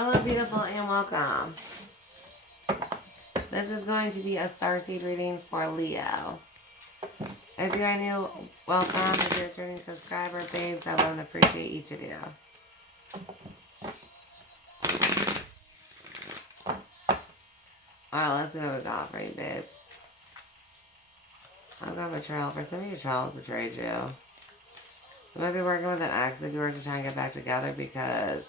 Hello, beautiful, and welcome. This is going to be a starseed reading for Leo. If you're new, welcome. If you're a returning subscriber, babes, I love and appreciate each of you. Alright, let's see what we got for you, babes. I've got betrayal. For some of you, child betrayed you. You might be working with an ex if you were to try and get back together because,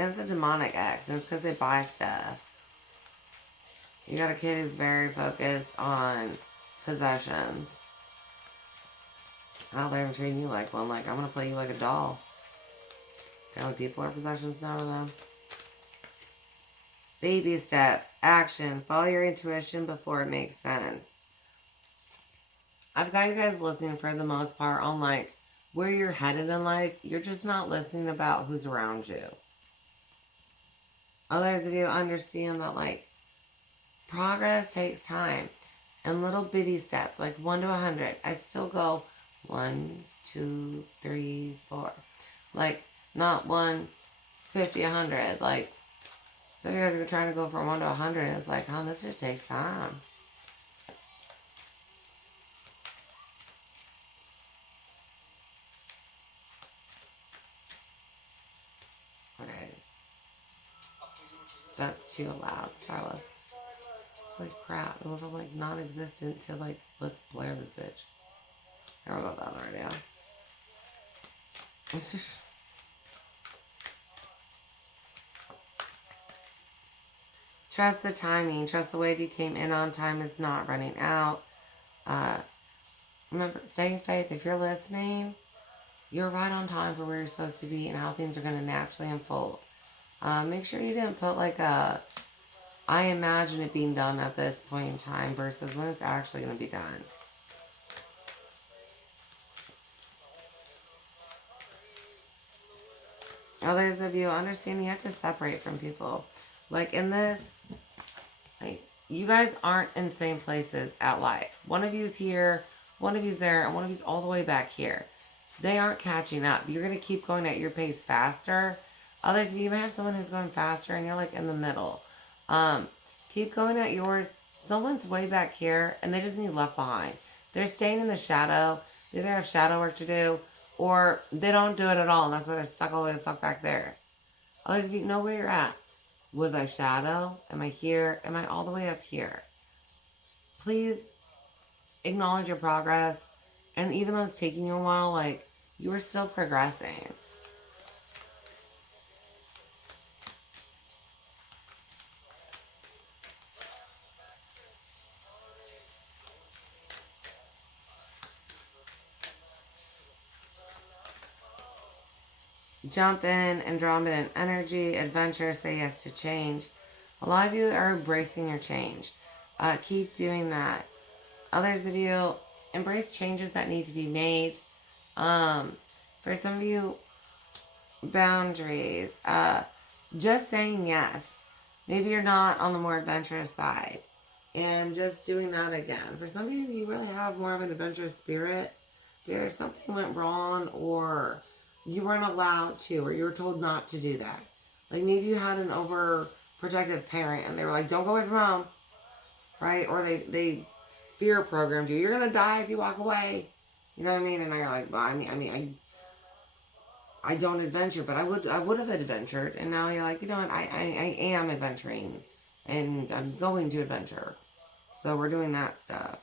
it's a demonic ex, and it's because they buy stuff. You got a kid who's very focused on possessions. How they're treating you like one, like, I'm gonna play you like a doll. Apparently people are possessions now to them. Baby steps, action, follow your intuition before it makes sense. I've got you guys listening for the most part on, like, where you're headed in life. You're just not listening about who's around you. Others of you understand that, like, progress takes time. And little bitty steps, like 1 to 100. I still go 1, 2, 3, 4. Like, not 1, 50, 100. Like, some of you guys are trying to go from 1 to 100, and it's like, oh, this just takes time. Okay. That's too loud. Sorry. Holy crap. It went from, like, non-existent to, like, let's blare this bitch. Here, we'll go with that on the radio. It's just... Trust the timing. Trust the wave you came in on. Time is not running out. Remember, stay in faith. If you're listening, you're right on time for where you're supposed to be and how things are going to naturally unfold. Make sure you didn't put like a, I imagine it being done at this point in time versus when it's actually going to be done. Others of you understand you have to separate from people. Like in this, like, you guys aren't in the same places at life. One of you's here, one of you's there, and one of you's all the way back here. They aren't catching up. You're going to keep going at your pace faster. Others of you may have someone who's going faster and you're like in the middle. Keep going at yours. Someone's way back here and they just need left behind. They're staying in the shadow. They either have shadow work to do or they don't do it at all, and that's why they're stuck all the way the fuck back there. Others of you know where you're at. Was I shadow? Am I here? Am I all the way up here? Please acknowledge your progress. And even though it's taking you a while, like, you are still progressing. Jump in and draw in energy, adventure, say yes to change. A lot of you are embracing your change. Keep doing that. Others of you, embrace changes that need to be made. For some of you, boundaries. Just saying yes. Maybe you're not on the more adventurous side. And just doing that again. For some of you, you really have more of an adventurous spirit. Either something went wrong or you weren't allowed to, or you were told not to do that. Like maybe you had an overprotective parent and they were like, don't go away from home. Right? Or they fear programmed you. You're going to die if you walk away. You know what I mean? And you're like, well, I don't adventure, but I would have adventured. And now you're like, you know what? I am adventuring. And I'm going to adventure. So we're doing that stuff.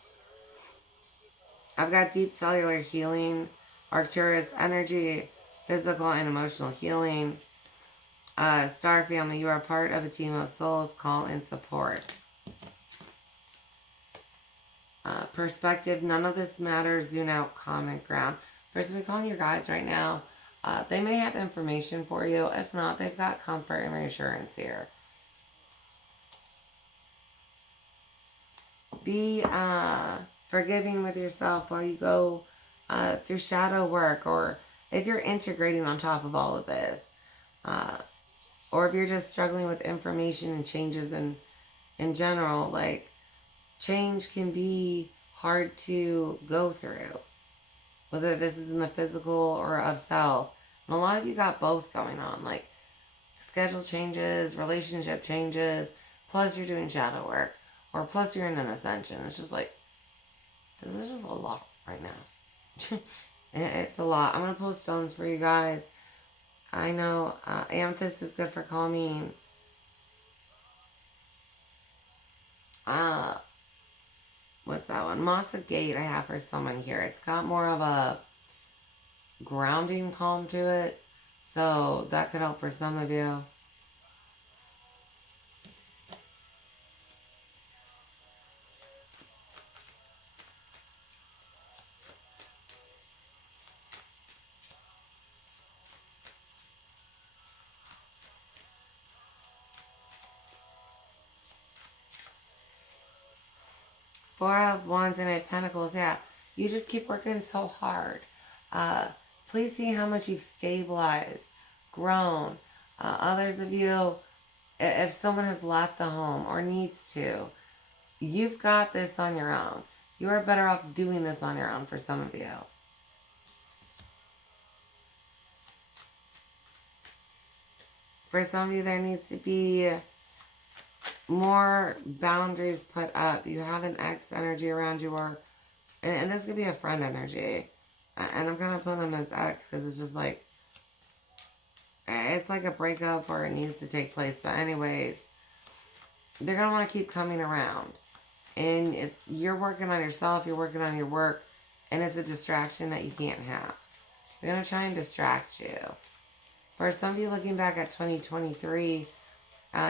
I've got deep cellular healing, Arcturus energy, physical and emotional healing. Star family, you are part of a team of souls. Call and support. Perspective, none of this matters. Zoom out, common ground. First, we're calling your guides right now. They may have information for you. If not, they've got comfort and reassurance here. Be forgiving with yourself while you go through shadow work, or if you're integrating on top of all of this, or if you're just struggling with information and changes in general. Like, change can be hard to go through, whether this is in the physical or of self. And a lot of you got both going on. Like, schedule changes, relationship changes, plus you're doing shadow work, or plus you're in an ascension. It's just like, this is just a lot right now. It's a lot. I'm going to pull stones for you guys. I know amethyst is good for calming. What's that one? Moss Agate I have for someone here. It's got more of a grounding calm to it. So that could help for some of you. Four of Wands and Eight of Pentacles. Yeah, you just keep working so hard. Please see how much you've stabilized, grown. Others of you, if someone has left the home or needs to, you've got this on your own. You are better off doing this on your own for some of you. For some of you, there needs to be more boundaries put up. You have an ex energy around you, or and this could be a friend energy. And I'm kind of putting them as ex because it's just like, it's like a breakup or it needs to take place. But anyways, they're going to want to keep coming around. And you're working on yourself, you're working on your work, and it's a distraction that you can't have. They're going to try and distract you. For some of you looking back at 2023,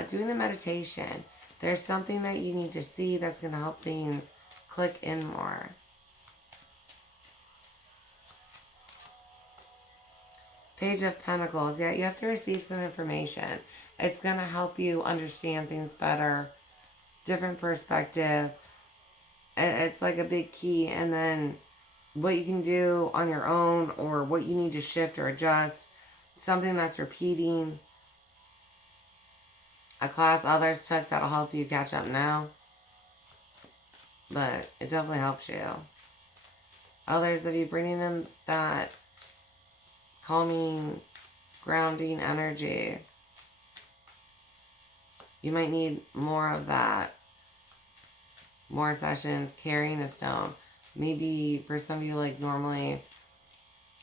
doing the meditation, there's something that you need to see that's going to help things click in more. Page of Pentacles. Yeah, you have to receive some information. It's going to help you understand things better, different perspective. It's like a big key. And then what you can do on your own, or what you need to shift or adjust. Something that's repeating. A class others took that'll help you catch up now. But it definitely helps you. Others of you bringing in that calming, grounding energy. You might need more of that. More sessions, carrying a stone. Maybe for some of you, like normally,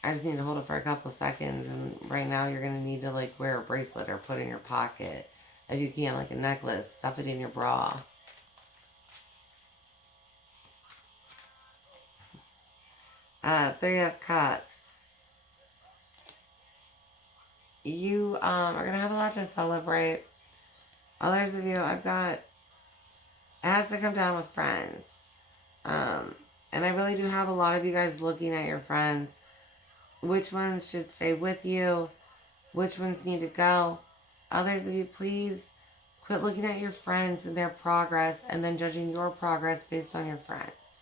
I just need to hold it for a couple seconds, and right now you're going to need to like wear a bracelet or put it in your pocket. If you can, like a necklace, stuff it in your bra. Three of Cups. You are going to have a lot to celebrate. Others of you, I've got, it has to come down with friends. And I really do have a lot of you guys looking at your friends. Which ones should stay with you? Which ones need to go? Others of you, please quit looking at your friends and their progress and then judging your progress based on your friends.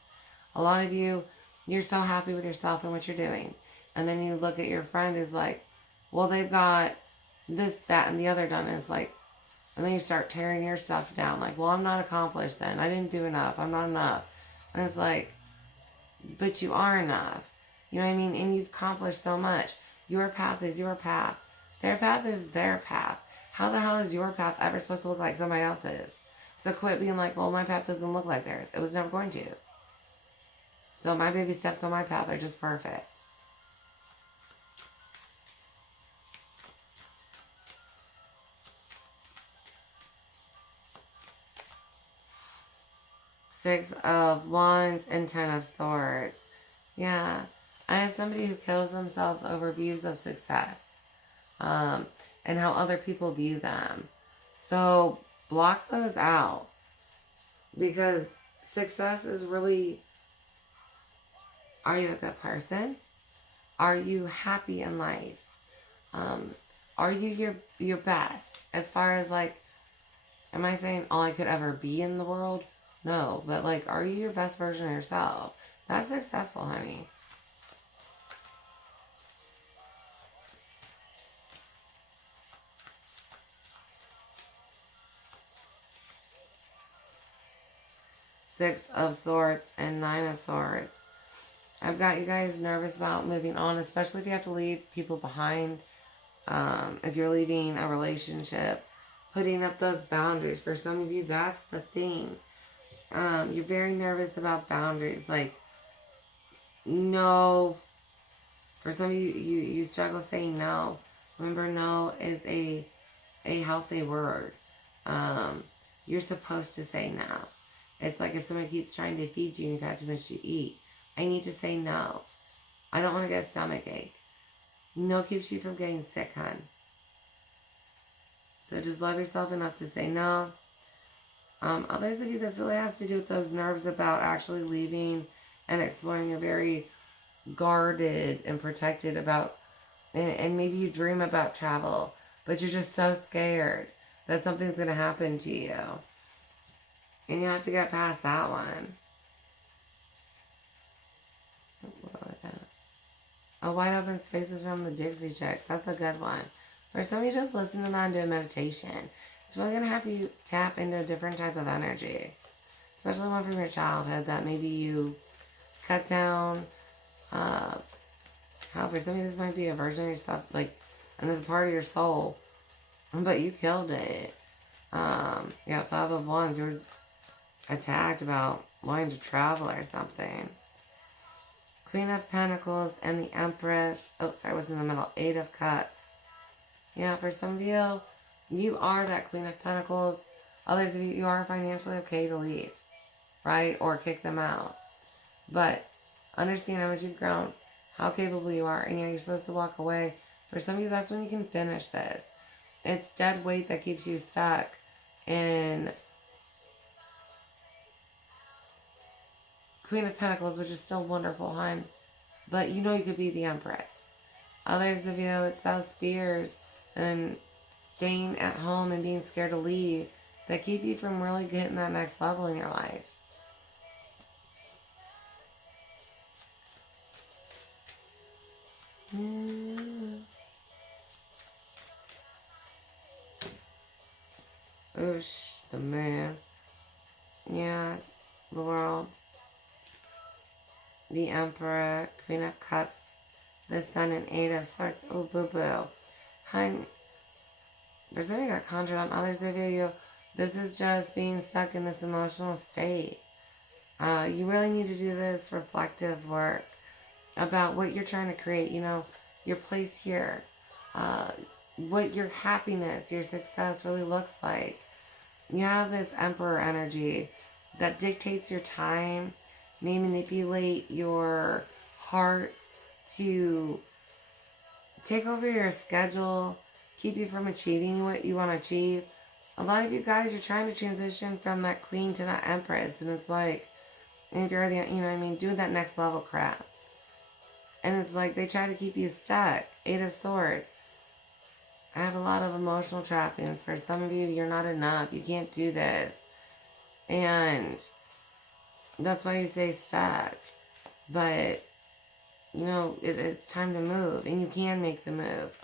A lot of you, you're so happy with yourself and what you're doing. And then you look at your friend who's like, well, they've got this, that, and the other done. And it's like, and then you start tearing your stuff down. Like, well, I'm not accomplished then. I didn't do enough. I'm not enough. And it's like, but you are enough. You know what I mean? And you've accomplished so much. Your path is your path. Their path is their path. How the hell is your path ever supposed to look like somebody else's? So quit being like, well, my path doesn't look like theirs. It was never going to. So my baby steps on my path are just perfect. Six of Wands and Ten of Swords. Yeah. I have somebody who kills themselves over views of success. And how other people view them. So block those out. Because success is really, are you a good person? Are you happy in life? Are you your best? As far as like, am I saying all I could ever be in the world? No, but like, are you your best version of yourself? That's successful, honey. Six of Swords and Nine of Swords. I've got you guys nervous about moving on, especially if you have to leave people behind. If you're leaving a relationship, putting up those boundaries. For some of you, that's the thing. You're very nervous about boundaries. Like, no. For some of you, you struggle saying no. Remember, no is a healthy word. You're supposed to say no. It's like if somebody keeps trying to feed you and you've had too much to eat. I need to say no. I don't want to get a stomach ache. No keeps you from getting sick, hon. So just love yourself enough to say no. Others of you, this really has to do with those nerves about actually leaving and exploring. You're very guarded and protected about, and maybe you dream about travel, but you're just so scared that something's going to happen to you. And you have to get past that one. A wide open spaces from the Dixie Chicks. That's a good one. For some of you, just listen to that and do a meditation. It's really going to help you tap into a different type of energy. Especially one from your childhood that maybe you cut down. How for some of you, this might be a version of yourself, like, and it's a part of your soul. But you killed it. Yeah, 5 of Wands. You were attacked about wanting to travel or something. Queen of Pentacles and the Empress. Oh, sorry, I was in the middle. 8 of Cups. Yeah, for some of you, you are that Queen of Pentacles. Others of you, you are financially okay to leave, right? Or kick them out. But understand how much you've grown, how capable you are, and yeah, you're supposed to walk away. For some of you, that's when you can finish this. It's dead weight that keeps you stuck in Queen of Pentacles, which is still wonderful, hon. But you know you could be the Empress. Others of you, it's those fears and staying at home and being scared to leave that keep you from really getting that next level in your life. Oosh, the Moon. Yeah, the World. The Emperor, Queen of Cups, the Sun, and 8 of Swords. Oh, boo-boo. Hun, for some of you got conjured on, others of you, this is just being stuck in this emotional state. You really need to do this reflective work about what you're trying to create, you know, your place here, what your happiness, your success really looks like. You have this Emperor energy that dictates your time, may manipulate your heart to take over your schedule, keep you from achieving what you want to achieve. A lot of you guys, you're trying to transition from that Queen to that Empress, and it's like, and if you're the, you know what I mean, doing that next level crap. And it's like they try to keep you stuck. 8 of Swords. I have a lot of emotional trappings. For some of you, you're not enough. You can't do this. And that's why you stay stuck. But, you know, it's time to move. And you can make the move.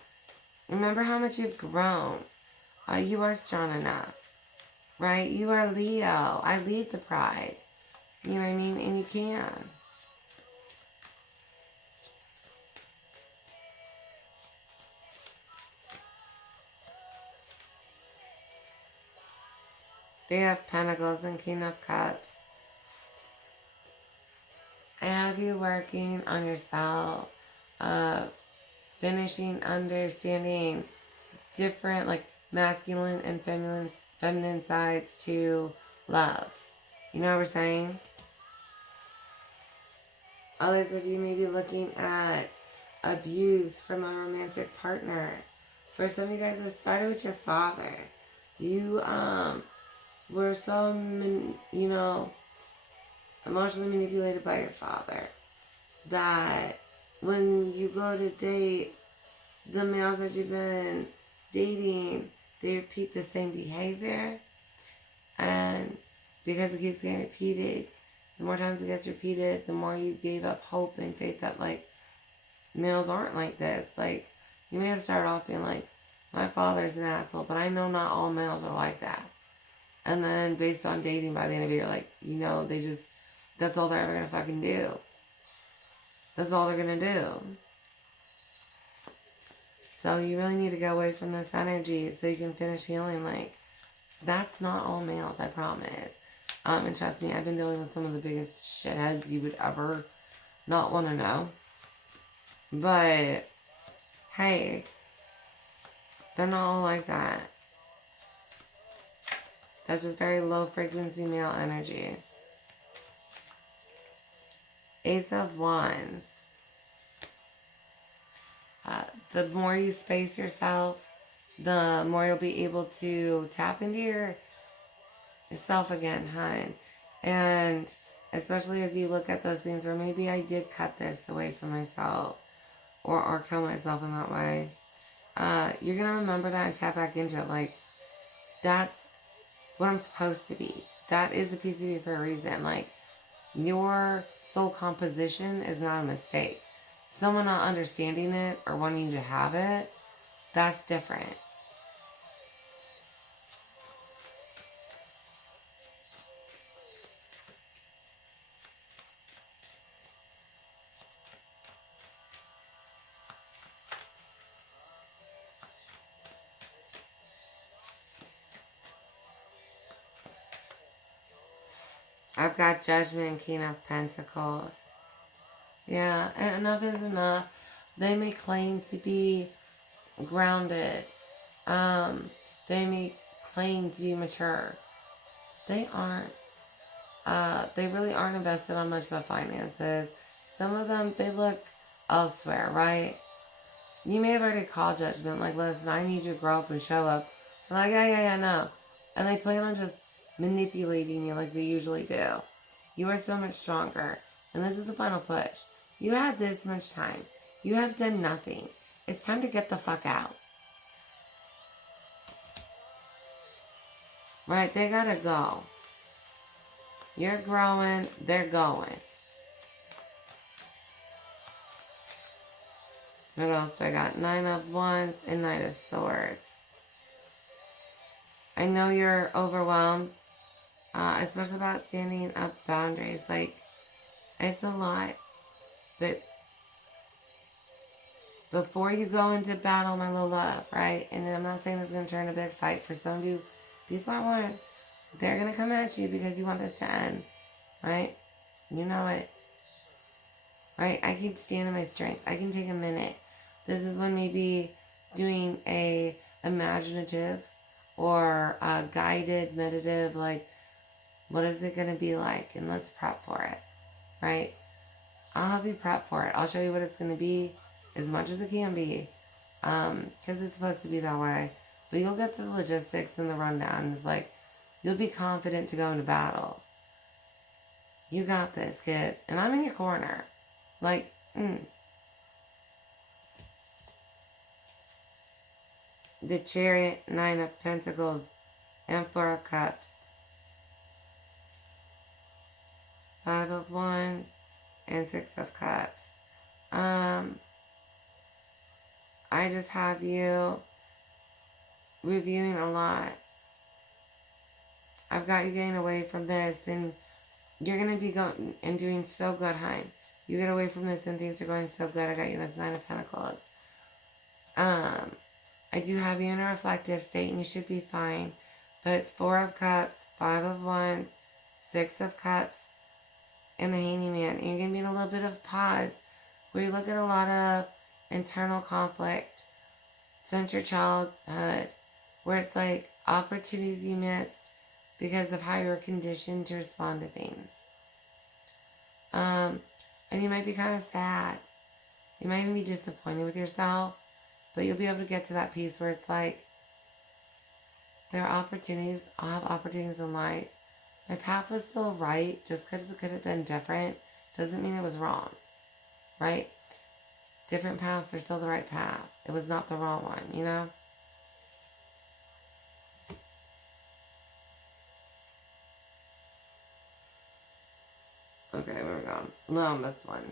Remember how much you've grown. You are strong enough. Right? You are Leo. I lead the pride. You know what I mean? And you can. They have Pentacles and King of Cups. I have you working on yourself, finishing understanding different, like, masculine and feminine sides to love. You know what we're saying? Others of you may be looking at abuse from a romantic partner. For some of you guys, it started with your father. You, were so, you know, emotionally manipulated by your father that when you go to date the males that you've been dating, they repeat the same behavior. And because it keeps getting repeated, the more times it gets repeated, the more you gave up hope and faith that, like, males aren't like this. Like, you may have started off being like, my father's an asshole, but I know not all males are like that. And then based on dating, by the end of it, you're like, you know, they just, that's all they're ever going to fucking do. That's all they're going to do. So you really need to get away from this energy so you can finish healing. Like, that's not all males, I promise. And trust me, I've been dealing with some of the biggest shitheads you would ever not want to know. But, hey, they're not all like that. That's just very low frequency male energy. Ace of Wands. The more you space yourself, the more you'll be able to tap into yourself again, hun. And especially as you look at those things where maybe I did cut this away from myself or kill myself in that way, you're going to remember that and tap back into it. Like, that's what I'm supposed to be. That is a piece of you for a reason. Like, your soul composition is not a mistake. Someone not understanding it or wanting you to have it, that's different. I've got Judgment and King of Pentacles. Yeah, and enough is enough. They may claim to be grounded. They may claim to be mature. They aren't. They really aren't invested on much about finances. Some of them, they look elsewhere, right? You may have already called Judgment, like, listen, I need you to grow up and show up. I'm like, yeah, no. And they plan on just manipulating you like they usually do. You are so much stronger. And this is the final push. You had this much time. You have done nothing. It's time to get the fuck out. Right? They gotta go. You're growing. They're going. What else do I got? 9 of Wands and Knight of Swords. I know you're overwhelmed, especially about standing up boundaries. Like, it's a lot. But before you go into battle, my little love, right? And I'm not saying this is going to turn a big fight. For some of you, people I want, they're going to come at you because you want this to end, right? You know it. Right? I can stand in my strength. I can take a minute. This is when maybe doing a imaginative or a guided meditative, like, what is it going to be like? And let's prep for it, right? I'll help you prep for it. I'll show you what it's going to be as much as it can be, because it's supposed to be that way. But you'll get the logistics and the rundown. It's like, you'll be confident to go into battle. You got this, kid. And I'm in your corner. Like, The Chariot, 9 of Pentacles, and 4 of Cups. 5 of Wands, and 6 of Cups. I just have you reviewing a lot. I've got you getting away from this, and you're going to be going and doing so good, hon. You get away from this and things are going so good. I got you this 9 of Pentacles. I do have you in a reflective state and you should be fine. But it's 4 of Cups, 5 of Wands, 6 of Cups, and the Handyman. And you're going to be in a little bit of pause where you look at a lot of internal conflict since your childhood, where it's like opportunities you missed because of how you were conditioned to respond to things. And you might be kind of sad. You might even be disappointed with yourself, but you'll be able to get to that piece where it's like, there are opportunities. I'll have opportunities in life. My path was still right. Just because it could have been different doesn't mean it was wrong, right? Different paths are still the right path. It was not the wrong one, you know? Okay, where we going? No, I missed one.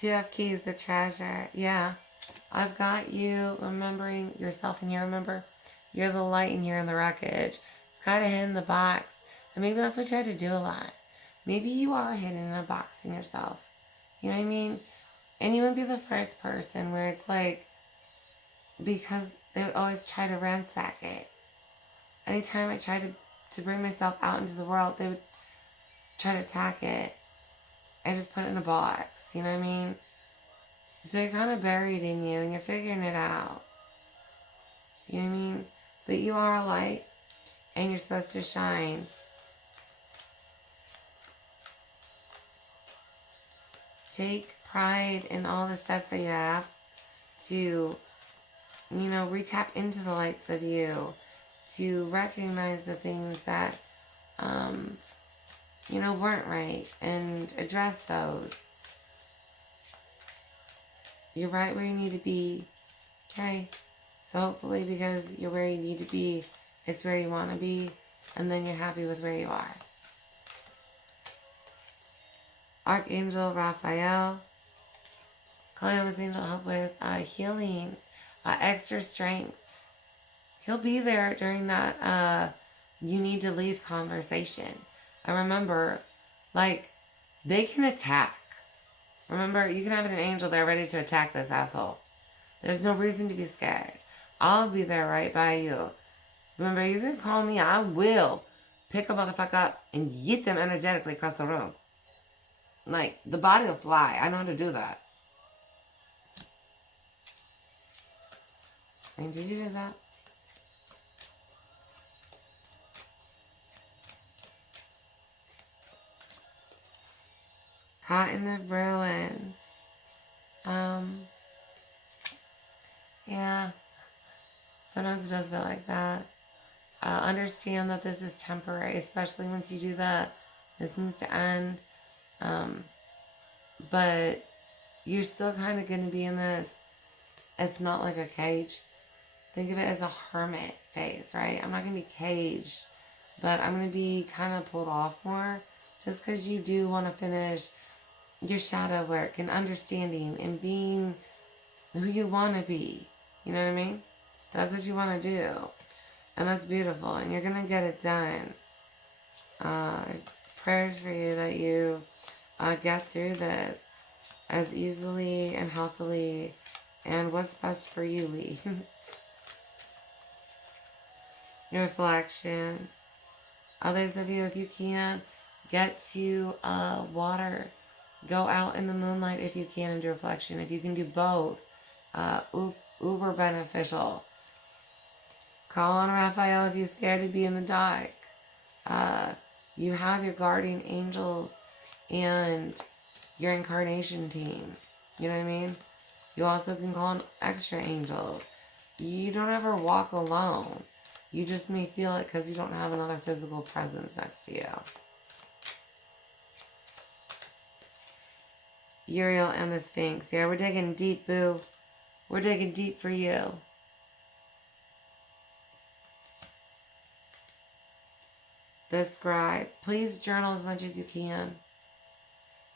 Two of Keys, the treasure. Yeah. I've got you remembering yourself, and you remember you're the light and you're in the wreckage. It's kind of hidden in the box. And maybe that's what you had to do a lot. Maybe you are hidden in a box in yourself. You know what I mean? And you wouldn't be the first person where it's like, because they would always try to ransack it. Anytime I tried to bring myself out into the world, they would try to attack it and just put it in a box. You know what I mean? So you're kind of buried in you and you're figuring it out. You know what I mean? But you are a light and you're supposed to shine. Take pride in all the steps that you have to, re-tap into the lights of you, to recognize the things that, weren't right and address those. You're right where you need to be, okay? So hopefully because you're where you need to be, it's where you want to be, and then you're happy with where you are. Archangel Raphael, calling on this angel to help with healing, extra strength. He'll be there during that you need to leave conversation. And remember, they can attack. Remember, you can have an angel there ready to attack this asshole. There's no reason to be scared. I'll be there right by you. Remember, you can call me. I will pick a motherfucker up and yeet them energetically across the room. The body will fly. I know how to do that. And did you do that? Caught in the ruins. Yeah. Sometimes it does feel like that. Understand that this is temporary, especially once you do that. This needs to end. But you're still kind of going to be in this. It's not like a cage. Think of it as a hermit phase, right? I'm not going to be caged, but I'm going to be kind of pulled off more just because you do want to finish your shadow work and understanding and being who you want to be. You know what I mean? That's what you want to do. And that's beautiful. And you're going to get it done. Prayers for you that you get through this as easily and healthily and what's best for you, Lee. Your reflection. Others of you, if you can, get to water. Go out in the moonlight if you can and do reflection. If you can do both, uber beneficial. Call on Raphael if you're scared to be in the dark. You have your guardian angels and your incarnation team. You know what I mean? You also can call on extra angels. You don't ever walk alone. You just may feel it because you don't have another physical presence next to you. Uriel and the Sphinx. Yeah, we're digging deep, boo. We're digging deep for you. The Scribe. Please journal as much as you can.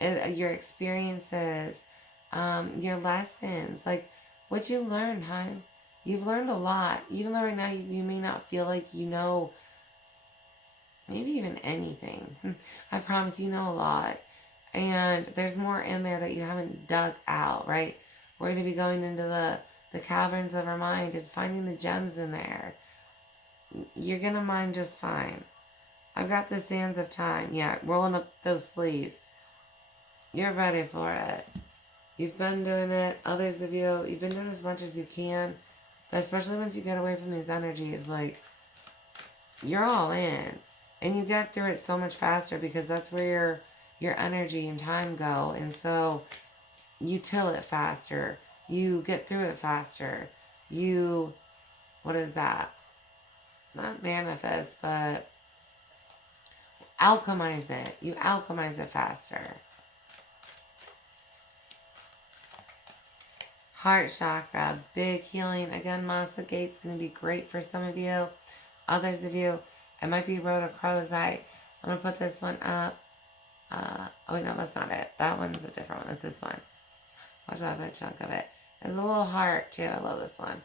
Your experiences, your lessons, what you learned, hon. You've learned a lot. Even though right now you may not feel like you know maybe even anything. I promise you know a lot. And there's more in there that you haven't dug out, right? We're going to be going into the caverns of our mind and finding the gems in there. You're going to mine just fine. I've got the sands of time. Yeah, rolling up those sleeves. You're ready for it. You've been doing it. Others of you, you've been doing as much as you can. But especially once you get away from these energies, you're all in. And you get through it so much faster because that's where your energy and time go. And so you till it faster. You get through it faster. You, what is that? Not manifest, but alchemize it. You alchemize it faster. Heart chakra, big healing. Again, Masa Gate's going to be great for some of you. Others of you, it might be rhodochrosite. I'm going to put this one up. Oh, wait, no, that's not it. That one's a different one. That's this one. Watch out for a chunk of it. There's a little heart too. I love this one.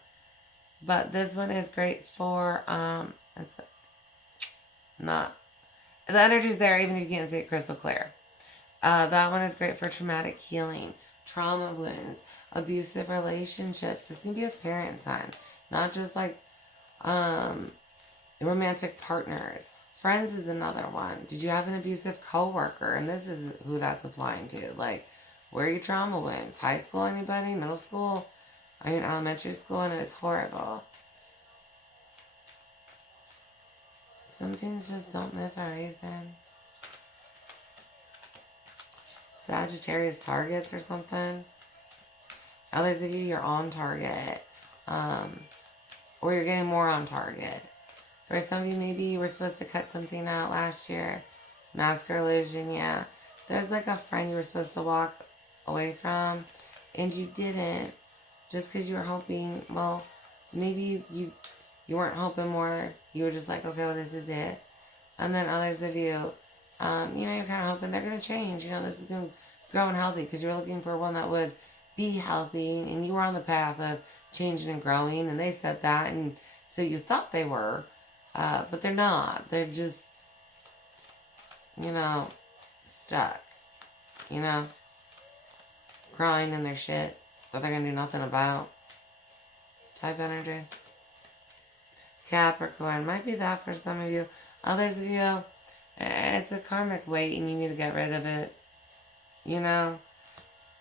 But this one is great for it's not the energy's there even if you can't see it crystal clear. That one is great for traumatic healing, trauma wounds, abusive relationships. This can be with parents, son, not just like romantic partners. Friends is another one. Did you have an abusive coworker? And this is who that's applying to. Like, where are your trauma wounds? High school, anybody? Middle school? I mean, elementary school, and it was horrible. Some things just don't live for a reason. Sagittarius targets or something. Others of you, you're on target. Or you're getting more on target. For some of you, maybe you were supposed to cut something out last year. Mask or illusion, yeah. There's like a friend you were supposed to walk away from, and you didn't. Just because you were hoping, well, maybe you weren't hoping more. You were just like, okay, well, this is it. And then others of you, you're kind of hoping they're going to change. This is going to grow and healthy because you're looking for one that would be healthy, and you were on the path of changing and growing, and they said that, and so you thought they were, but they're not. They're just, stuck, crying in their shit that they're going to do nothing about. Type energy. Capricorn. Might be that for some of you. Others of you, it's a karmic weight and you need to get rid of it.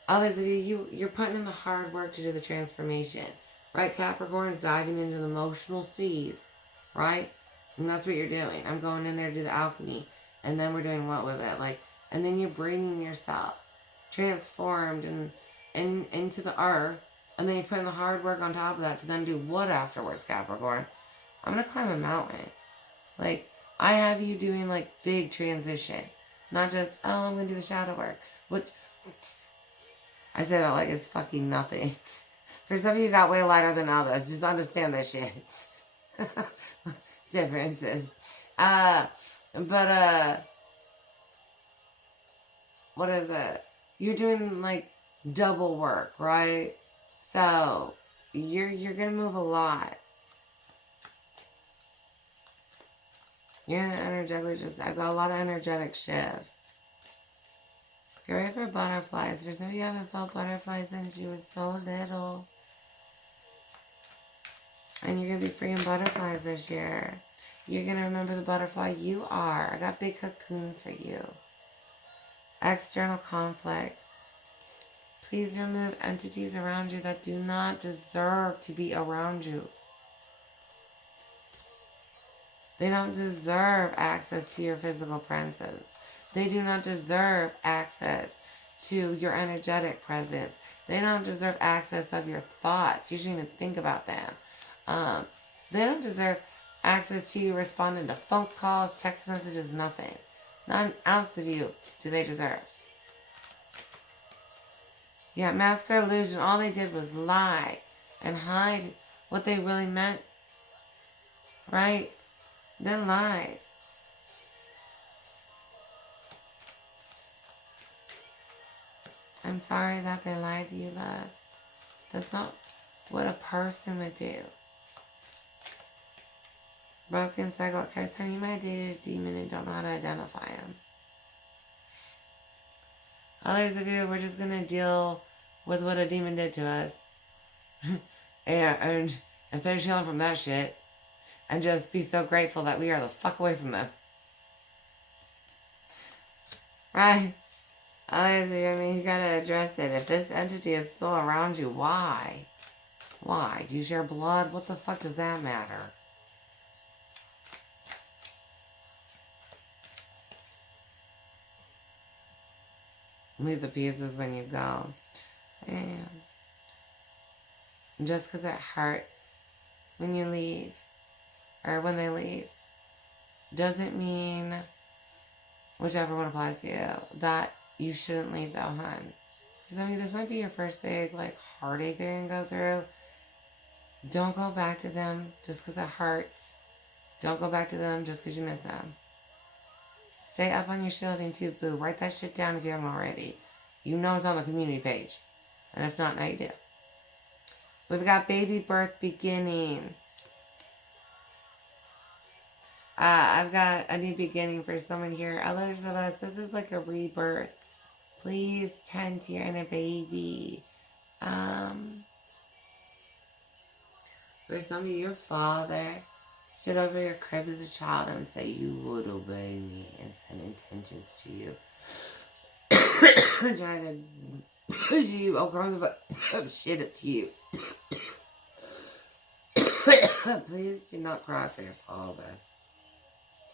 Others of you, you're putting in the hard work to do the transformation. Right? Capricorn's diving into the emotional seas. Right? And that's what you're doing. I'm going in there to do the alchemy. And then we're doing what with it? And then you're bringing yourself transformed and into the earth. And then you're putting the hard work on top of that to then do what afterwards, Capricorn? I'm going to climb a mountain. I have you doing, big transition. Not just, I'm going to do the shadow work. I say that like it's fucking nothing. For some of you got way lighter than others. Just understand this shit. Differences. What is it? You're doing, double work, right? So, you're going to move a lot. You're energetically I've got a lot of energetic shifts. Get ready for butterflies. For some of you haven't felt butterflies since you were so little. And you're going to be freeing butterflies this year. You're going to remember the butterfly you are. I got big cocoon for you. External conflict. Please remove entities around you that do not deserve to be around you. They don't deserve access to your physical presence. They do not deserve access to your energetic presence. They don't deserve access of your thoughts. You shouldn't even think about them. They don't deserve access to you responding to phone calls, text messages, nothing. Not an ounce of you do they deserve. Yeah, mask or illusion, all they did was lie and hide what they really meant. Right? Then lied. I'm sorry that they lied to you, love. That's not what a person would do. Broken cycle curse. Honey, you might have dated a demon and don't know how to identify him. Others of you, we're just going to deal with what a demon did to us. and finish healing from that shit. And just be so grateful that we are the fuck away from them. Right? Others of you, you gotta address it. If this entity is still around you, why? Why? Do you share blood? What the fuck does that matter? Leave the pieces when you go. And just because it hurts when you leave, or when they leave, doesn't mean, whichever one applies to you, that you shouldn't leave though, hun. For some of you, this might be your first big, heartache you're going to go through. Don't go back to them just because it hurts. Don't go back to them just because you miss them. Stay up on your shielding too, boo. Write that shit down if you haven't already. You know it's on the community page. And if not, now you do. We've got baby birth beginning. I've got a new beginning for someone here. Others of us, this is like a rebirth. Please tend to your inner baby. For some of you, your father stood over your crib as a child and said you would obey me and send intentions to you. Trying to push you all kinds of shit up to you. Please do not cry for your father.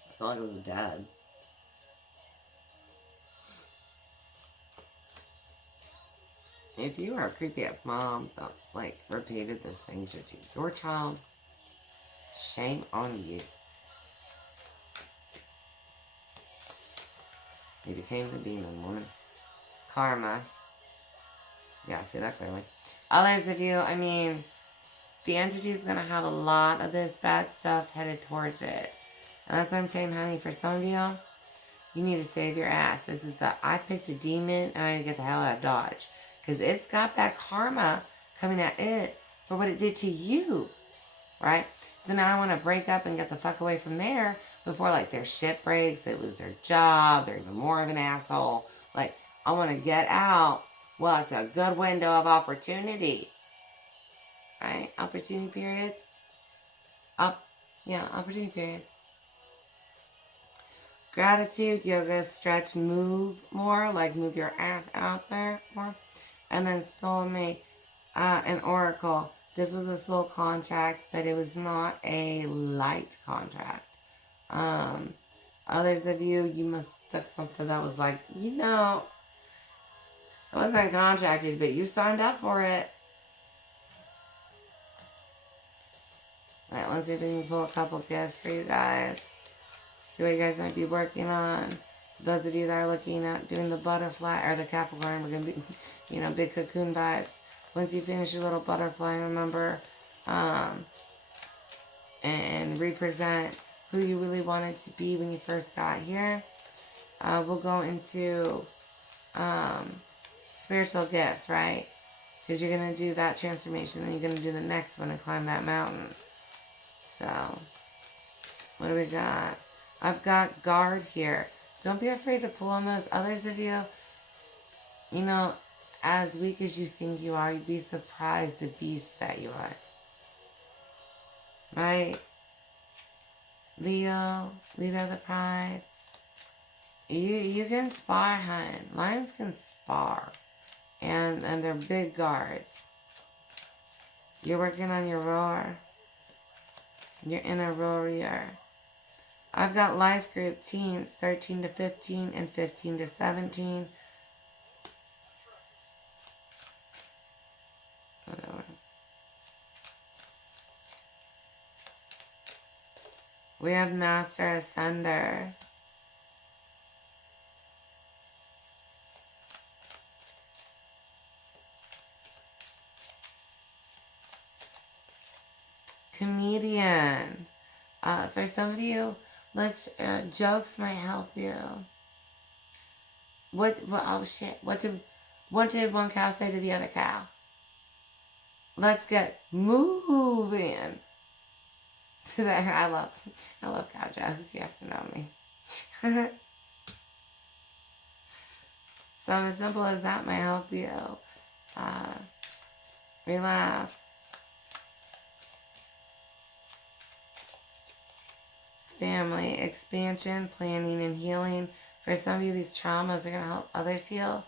It's not like it was a dad. If you are a creepy ass mom that like repeated this thing to your child, shame on you. You became the demon woman. Karma. Yeah, I see that clearly. Others of you, I mean, the entity is going to have a lot of this bad stuff headed towards it. And that's what I'm saying, honey. For some of you, you need to save your ass. This is I picked a demon and I need to get the hell out of Dodge. Because it's got that karma coming at it for what it did to you. Right? So now I want to break up and get the fuck away from there before like their shit breaks, they lose their job, they're even more of an asshole. Like, I want to get out. Well, it's a good window of opportunity. Right? Opportunity periods. Opportunity periods. Gratitude, yoga, stretch, move more. Like, move your ass out there more. And then soulmate, an oracle. This was a soul contract, but it was not a light contract. Others of you, you must have stuck something that was like, I wasn't contracted, but you signed up for it. Alright, let's see if we can pull a couple gifts for you guys. See what you guys might be working on. Those of you that are looking at doing the butterfly, or the Capricorn, we're going to be, big cocoon vibes. Once you finish your little butterfly, remember, and represent who you really wanted to be when you first got here. We'll go into spiritual gifts, right? Because you're going to do that transformation, then you're going to do the next one and climb that mountain. So, what do we got? I've got guard here. Don't be afraid to pull on those. Others of you, as weak as you think you are, you'd be surprised the beast that you are. Right? Leo the Pride. You can spar, hun. Lions can spar. And they're big guards. You're working on your roar. Your inner warrior. I've got life group teens, 13 to 15 and 15 to 17. Whatever. We have Master Ascender. Comedian. For some of you, jokes might help you. Oh shit. What did one cow say to the other cow? Let's get moving. I love cow jokes. You have to know me. Something as simple as that might help you. Relax. Family, expansion, planning, and healing. For some of you, these traumas are going to help others heal.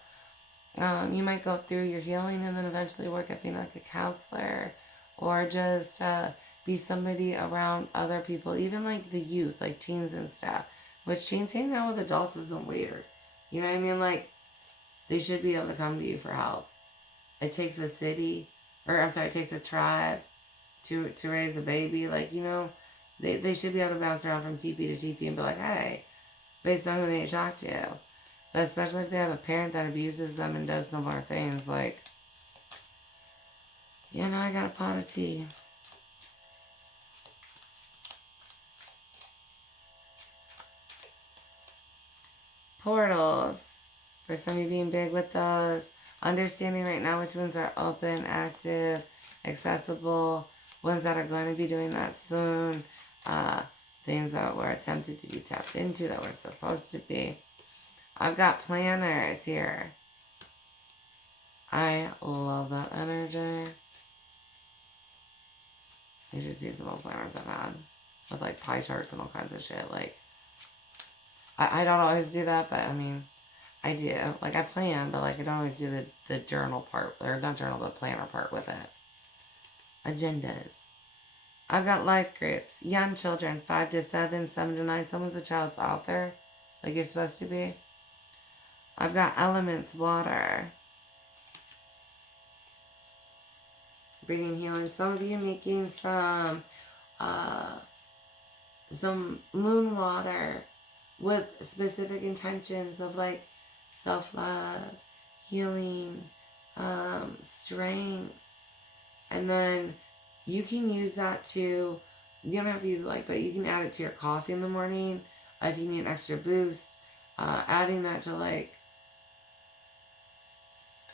You might go through your healing and then eventually work at being like a counselor or just be somebody around other people, even like the youth, like teens and stuff. Which teens hanging out with adults isn't weird. You know what I mean? Like, they should be able to come to you for help. It takes a it takes a tribe to raise a baby. Like, they should be able to bounce around from TP to TP and be like, hey, based on who they talk to. But especially if they have a parent that abuses them and does no more things, like, I got a pot of tea. Portals. For some of you being big with those. Understanding right now which ones are open, active, accessible, ones that are going to be doing that soon, things that were attempted to be tapped into that were supposed to be. I've got planners here. I love that energy. You should see some old planners I've had with like pie charts and all kinds of shit. Like, I don't always do that, but I mean, I do. Like, I plan, but like, I don't always do the journal part, or not journal, but planner part with it. Agendas. I've got life groups. Young children, 5 to 7, 7 to 9. Someone's a child's author, like you're supposed to be. I've got elements, water. Breathing, healing. Some of you making some moon water with specific intentions of like self-love, healing, strength. And then you can use that to, you don't have to use it like, but you can add it to your coffee in the morning if you need an extra boost. Adding that to like,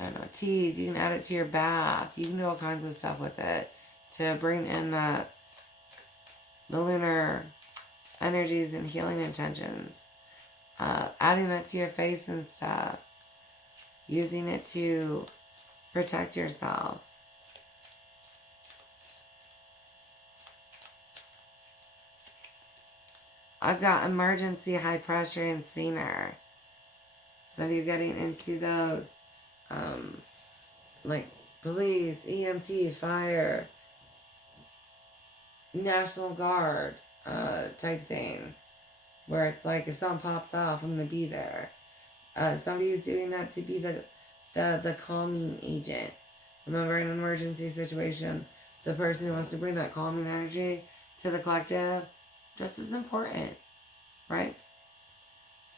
I don't know, teas. You can add it to your bath. You can do all kinds of stuff with it to bring in the lunar energies and healing intentions. Adding that to your face and stuff. Using it to protect yourself. I've got emergency, high pressure, and scener. Some of you getting into those. Like police, EMT, fire, National Guard type things. Where it's like, if something pops off, I'm going to be there. Somebody's doing that to be the calming agent. Remember, in an emergency situation, the person who wants to bring that calming energy to the collective, just as important, right?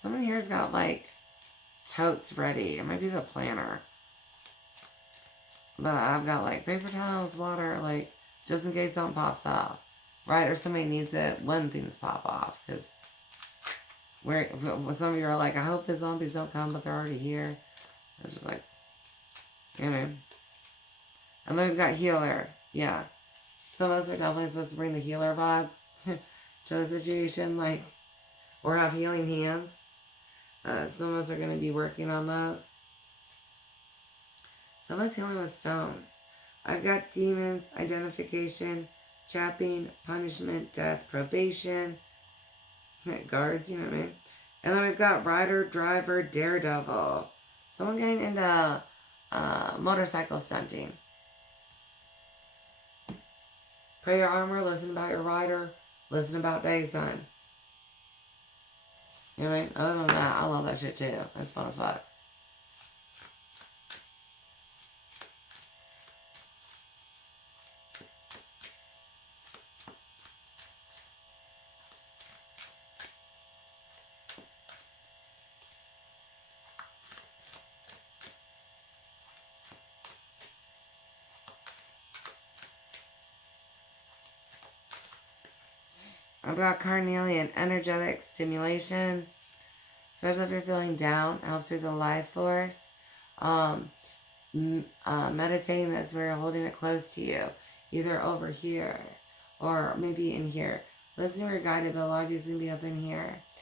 Someone here's got like totes ready. It might be the planner. But I've got like paper towels, water, like just in case something pops off, right? Or somebody needs it when things pop off. Because some of you are like, I hope the zombies don't come, but they're already here. It's just like, you know. And then we've got healer. Yeah. Some of us are definitely supposed to bring the healer vibe to the situation, like, or have healing hands. Some of us are going to be working on those. Some of us healing with stones. I've got demons, identification, trapping, punishment, death, probation, guards, you know what I mean? And then we've got rider, driver, daredevil. Someone getting into motorcycle stunting. Pray your armor, listen about your rider, listen about day sun. You know what I mean? Other than that, I love that shit too. That's fun as fuck. I've got carnelian, energetic stimulation, especially if you're feeling down. It helps with the life force. Meditating this where you're holding it close to you, either over here or maybe in here. Listen to your guided, but a lot of you is going to be up in here.